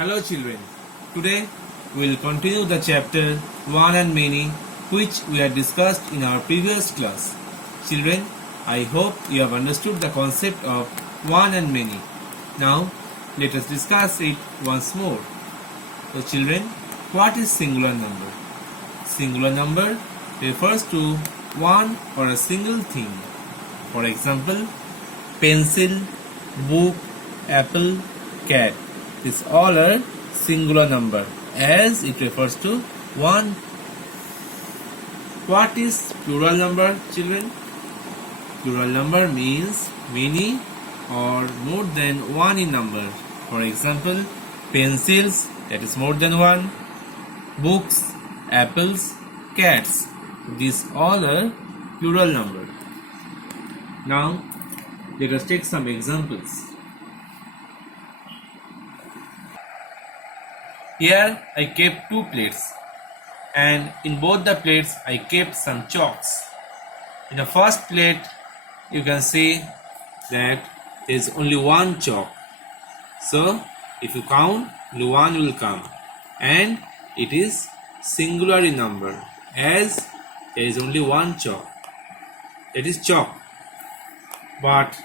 Hello children, today we will continue the chapter one and many which we had discussed in our previous class. Children, I hope you have understood the concept of one and many. Now let us discuss it once more. So children, what is singular number? Singular number refers to one or a single thing. For example, pencil, book, apple, cat. These all are singular number as it refers to one. What is plural number, children? Plural number means many or more than one in number. For example, pencils, that is more than one, books, apples, cats. These all are plural number. Now let us take some examples. Here I kept two plates, and in both the plates I kept some chalks. In the first plate you can see that there is only one chalk. So if you count, only one will come, and it is singular in number as there is only one chalk. That is chalk. But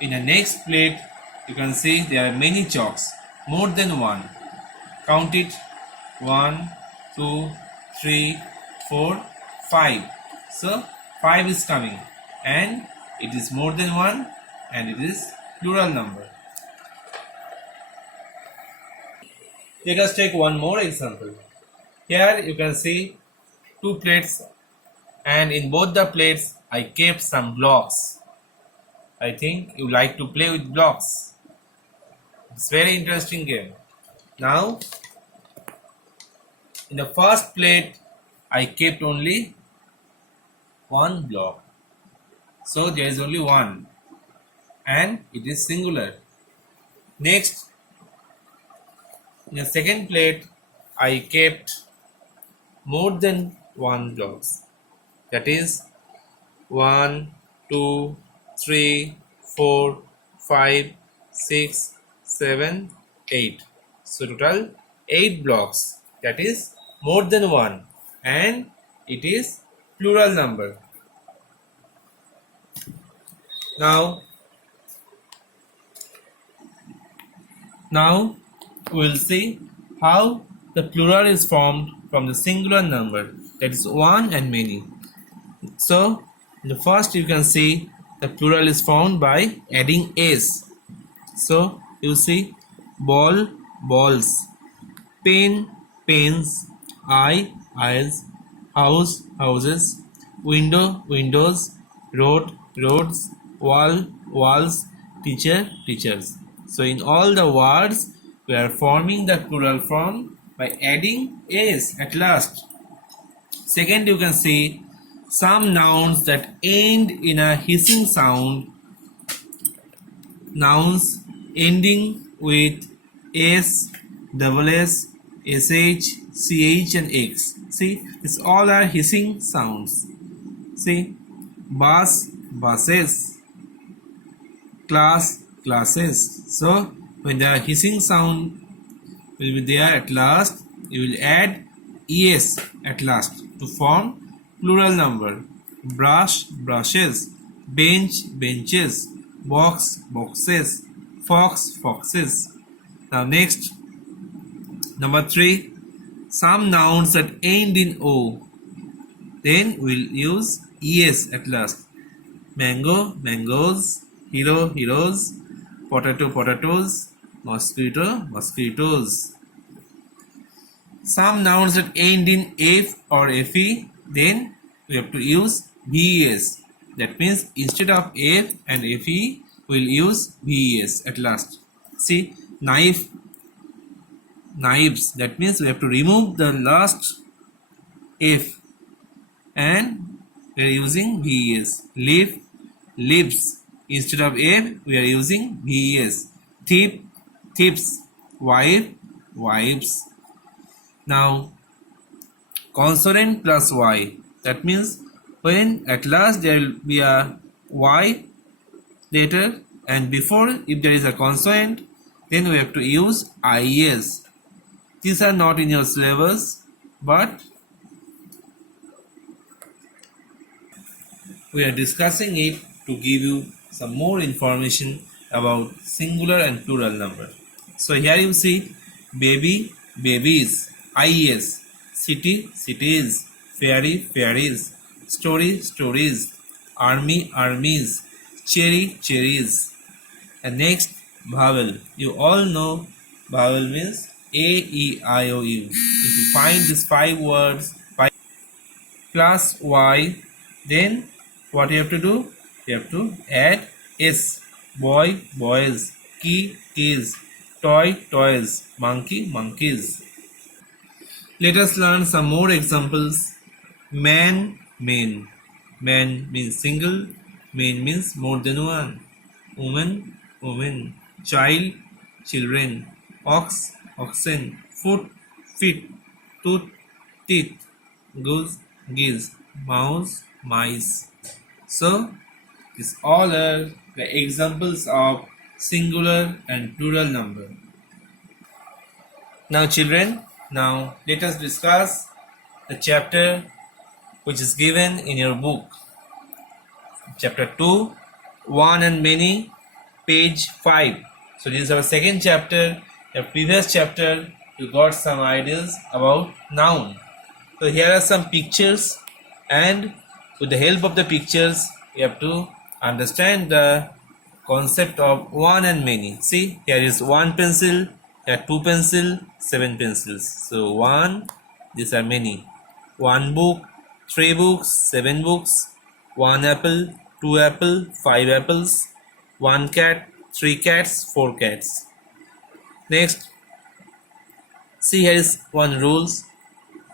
in the next plate you can see there are many chalks, more than one. Count it: 1, 2, 3, 4, 5. So 5 is coming, and it is more than one, and it is plural number. Let us take one more example. Here you can see two plates, and in both the plates I kept some blocks. I think you like to play with blocks. It's very interesting game. Now in the first plate I kept only one block, so there is only one, and it is singular. Next, in the second plate I kept more than one blocks, that is 1, 2, 3, 4, 5, 6, 7, 8. So total 8 blocks, that is more than one, and it is plural number. Now we will see how the plural is formed from the singular number, that is one and many. So in the first you can see the plural is formed by adding s. So you see ball, balls, pen, pens, eye, eyes, house, houses, window, windows, road, roads, wall, walls, teacher, teachers. So in all the words we are forming the plural form by adding s at last. Second, you can see some nouns that end in a hissing sound, nouns ending with s, double s, sh, ch and x. See, these all are hissing sounds. See, bus, buses, class, classes. So when the hissing sound will be there at last, you will add es at last to form plural number. Brush, brushes, bench, benches, box, boxes, fox, foxes. Now next, number 3, some nouns that end in o, then we'll use es at last. Mango, mangoes, hero, heroes, potato, potatoes, mosquito, mosquitoes. Some nouns that end in f or fe, then we have to use ves. That means instead of f and fe we'll use ves at last. See, knife, knives, that means we have to remove the last f and we are using ves. Leaf, leaves, instead of f we are using ves. Thief, thieves, wife, wives. Now consonant plus y, that means when at last there will be a y letter, and before, if there is a consonant, Then we have to use IES. These are not in your syllabus, but we are discussing it to give you some more information about singular and plural number. So here you see baby, babies, IES, city, cities, fairy, fairies, story, stories, army, armies, cherry, cherries. And next, vowel. You all know vowel means A, E, I, O, U. If you find these 5 words plus Y, then what you have to do? You have to add S. Boy, boys, key, keys, toy, toys, monkey, monkeys. Let us learn some more examples. Man, men. Man means single, men means more than one. Woman, woman. Child, children. Ox, oxen. Foot, feet. Tooth, teeth. Goose, geese. Mouse, mice. So, these all are the examples of singular and plural number. Now children, now let us discuss the chapter which is given in your book. Chapter 2, one and many, page 5. So this is our second chapter. The previous chapter you got some ideas about noun. So here are some pictures, and with the help of the pictures you have to understand the concept of one and many. See, here is one pencil, here 2 pencil, 7 pencils. So one, these are many. One book, 3 books, 7 books. One apple, 2 apple, 5 apples. One cat, 3 cats, 4 cats. Next, see, here is one rules.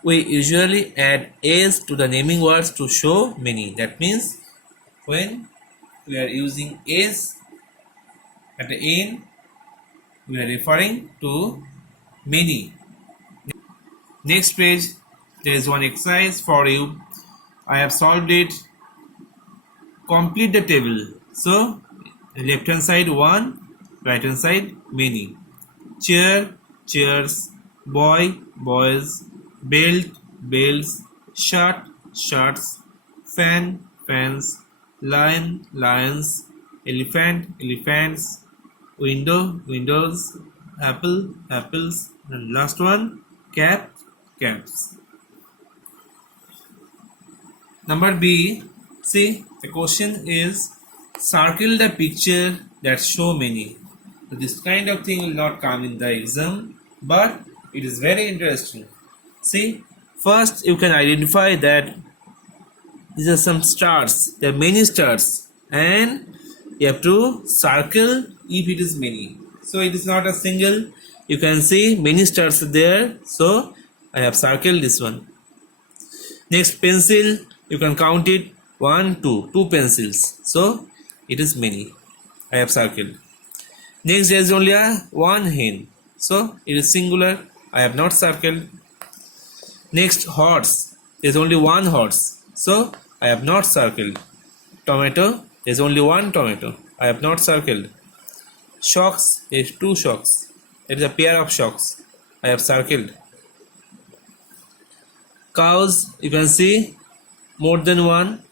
We usually add s to the naming words to show many. That means when we are using s at the end, we are referring to many. Next page, there is one exercise for you. I have solved it. Complete the table. So, left hand side 1, right hand side many. Chair, chairs, boy, boys, belt, belts, shirt, shirts, fan, fans, lion, lions, elephant, elephants, window, windows, apple, apples, and last one, cap, caps. Number B, see, the question is circle the picture that show many. So this kind of thing will not come in the exam, but it is very interesting. See, first you can identify that these are some stars. There are many stars, and you have to circle if it is many. So it is not a single. You can see many stars there. So I have circled this one. Next, pencil. You can count it 1, 2, 2 pencils. So it is many. I have circled. Next, there is only one hen. So it is singular. I have not circled. Next, horse. There is only one horse. So I have not circled. Tomato. There is only one tomato. I have not circled. Shocks. There is 2 shocks. There is a pair of shocks. I have circled. Cows. You can see more than one,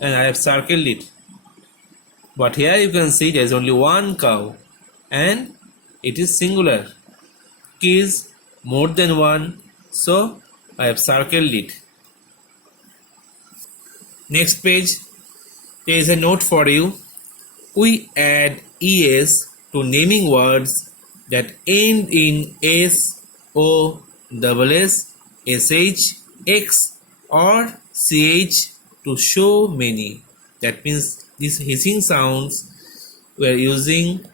and I have circled it. But here you can see there is only one cow, and it is singular. Keys, more than one, so I have circled it. Next page, there is a note for you. We add es to naming words that end in s, o, s, sh, x, or ch to show many. That means these hissing sounds we are using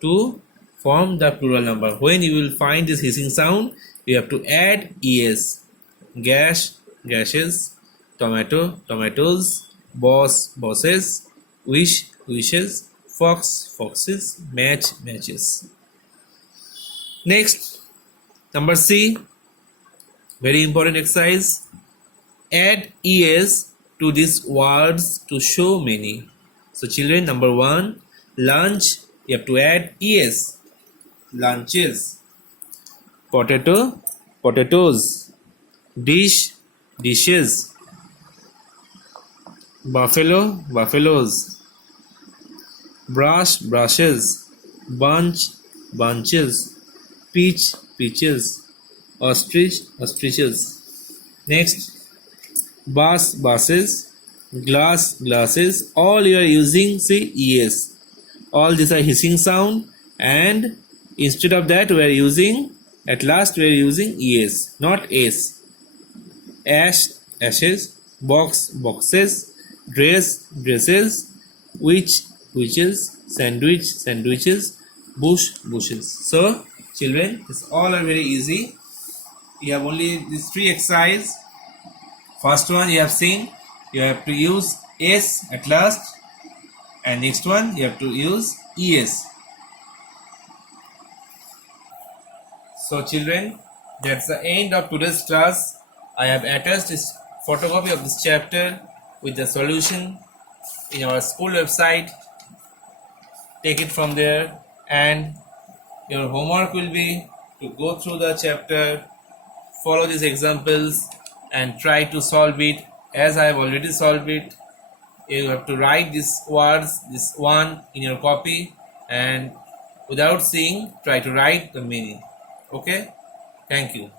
to form the plural number. When you will find this hissing sound, you have to add es. Gash, gashes, tomato, tomatoes, boss, bosses, wish, wishes, fox, foxes, match, matches. Next, number C, very important exercise. Add es to these words to show many. So children, number 1, lunch, you have to add es. lunches. Potato, potatoes. Dish, dishes. Buffalo, buffaloes. Brush, brushes. Bunch, bunches. Peach, peaches. Ostrich, ostriches. Next, bus, buses. Glass, glasses. All you are using say es. All these are hissing sound, and instead of that we are using, at last we are using es, not s. Ash, ashes. Box, boxes. Dress, dresses. Witch, witches. Sandwich, sandwiches. Bush, bushes. So children, this all are very easy. You have only these three exercise. First one you have seen, you have to use s at last, and next one you have to use es. So children, that's the end of today's class. I have attached this photocopy of this chapter with the solution in our school website. Take it from there, and your homework will be to go through the chapter, follow these examples, and try to solve it as I have already solved it. You have to write these words, this one in your copy, and without seeing, try to write the meaning. Okay, thank you.